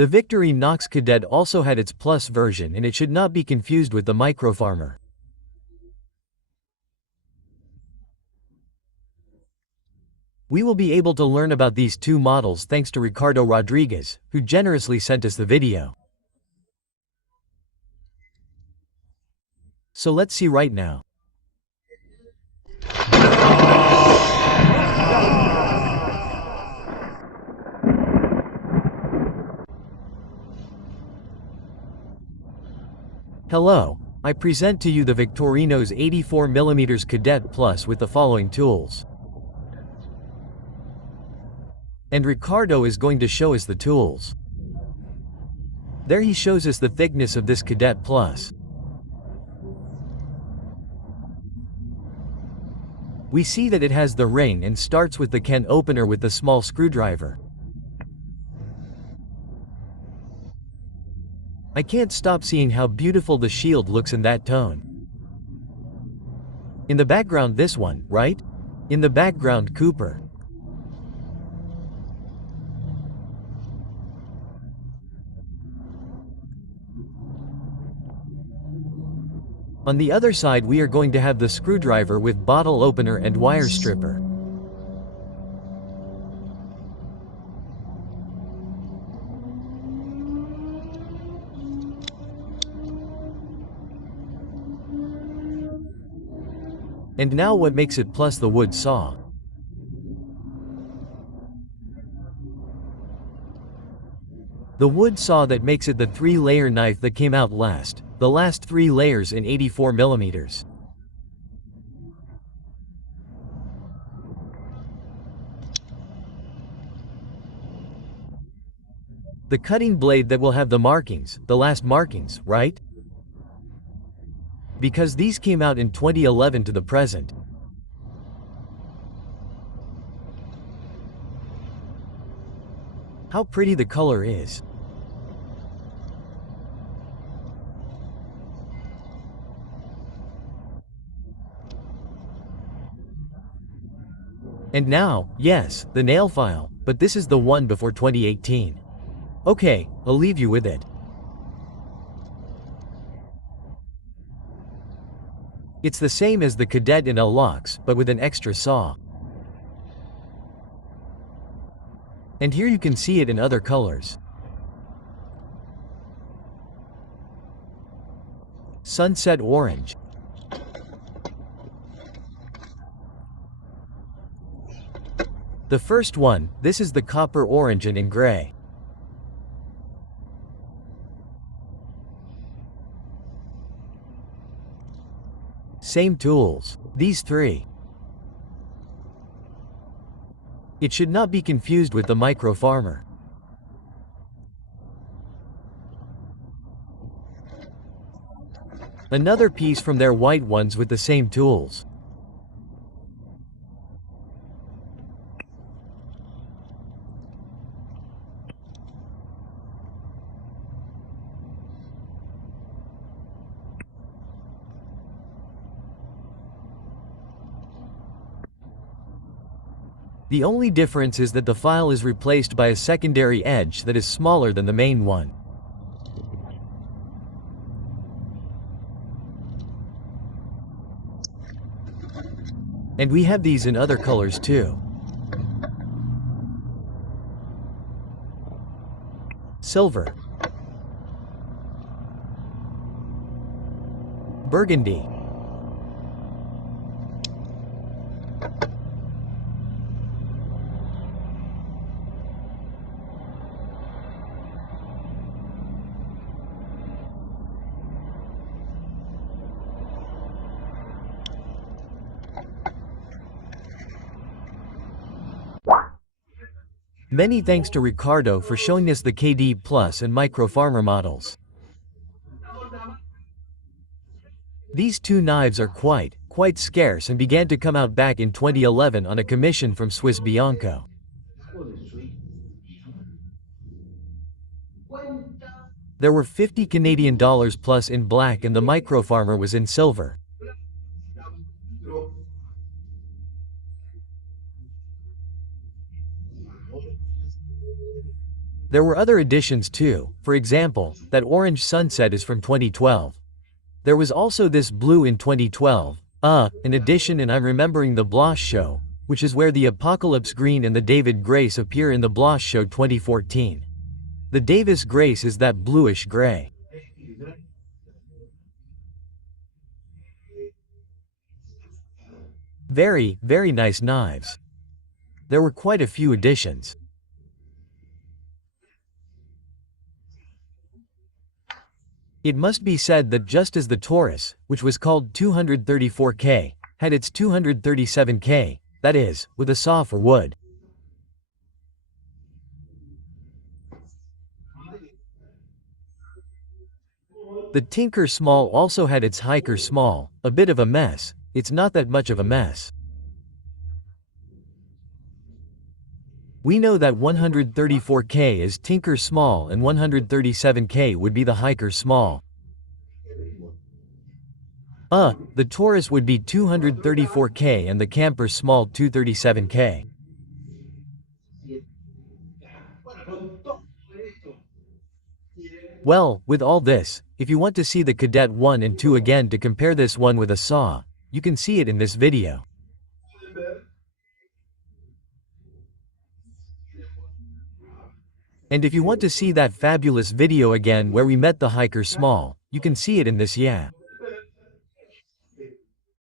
The Victorinox Cadet also had its Plus version, and it should not be confused with the microfarmer. We will be able to learn about these two models thanks to Ricardo Rodriguez, who generously sent us the video. So let's see right now. Hello, I present to you the Victorinox 84mm Cadet Plus with the following tools. And Ricardo is going to show us the tools. There he shows us the thickness of this Cadet Plus. We see that it has the ring and starts with the can opener with the small screwdriver. I can't stop seeing how beautiful the shield looks in that tone. In the background this one, right? In the background Cooper. On the other side we are going to have the screwdriver with bottle opener and wire stripper. And now what makes it plus the wood saw. The wood saw that makes it the 3-layer knife that came out last, the last 3 layers in 84mm. The cutting blade that will have the markings, the last markings, right? Because these came out in 2011 to the present. How pretty the color is. And now, yes, the nail file, but this is the one before 2018. Okay, I'll leave you with it. It's the same as the Cadet in alox, but with an extra saw. And here you can see it in other colors. Sunset orange. The first one, this is the copper orange and in gray. Same tools. These 3. It should not be confused with the microfarmer. Another piece from their white ones with the same tools. The only difference is that the file is replaced by a secondary edge that is smaller than the main one. And we have these in other colors too. Silver. Burgundy. Many thanks to Ricardo for showing us the KD Plus and microfarmer models. These 2 knives are quite scarce and began to come out back in 2011 on a commission from Swiss Bianco. There were 50 Canadian dollars plus in black and the microfarmer was in silver. There were other editions too, for example, that orange sunset is from 2012. There was also this blue in 2012, an edition, and I'm remembering the Blosh show, which is where the Apocalypse Green and the David Grace appear in the Blosh show 2014. The Davis Grace is that bluish gray. Very, very nice knives. There were quite a few editions. It must be said that just as the Taurus, which was called 234K, had its 237K, that is, with a saw for wood. The Tinker Small also had its Hiker Small, a bit of a mess. It's not that much of a mess. We know that 134K is Tinker Small and 137K would be the Hiker Small. The Taurus would be 234K and the Camper Small 237K. Well, with all this, if you want to see the Cadet 1 and 2 again to compare this one with a saw, you can see it in this video. And if you want to see that fabulous video again where we met the Hiker Small, you can see it in this.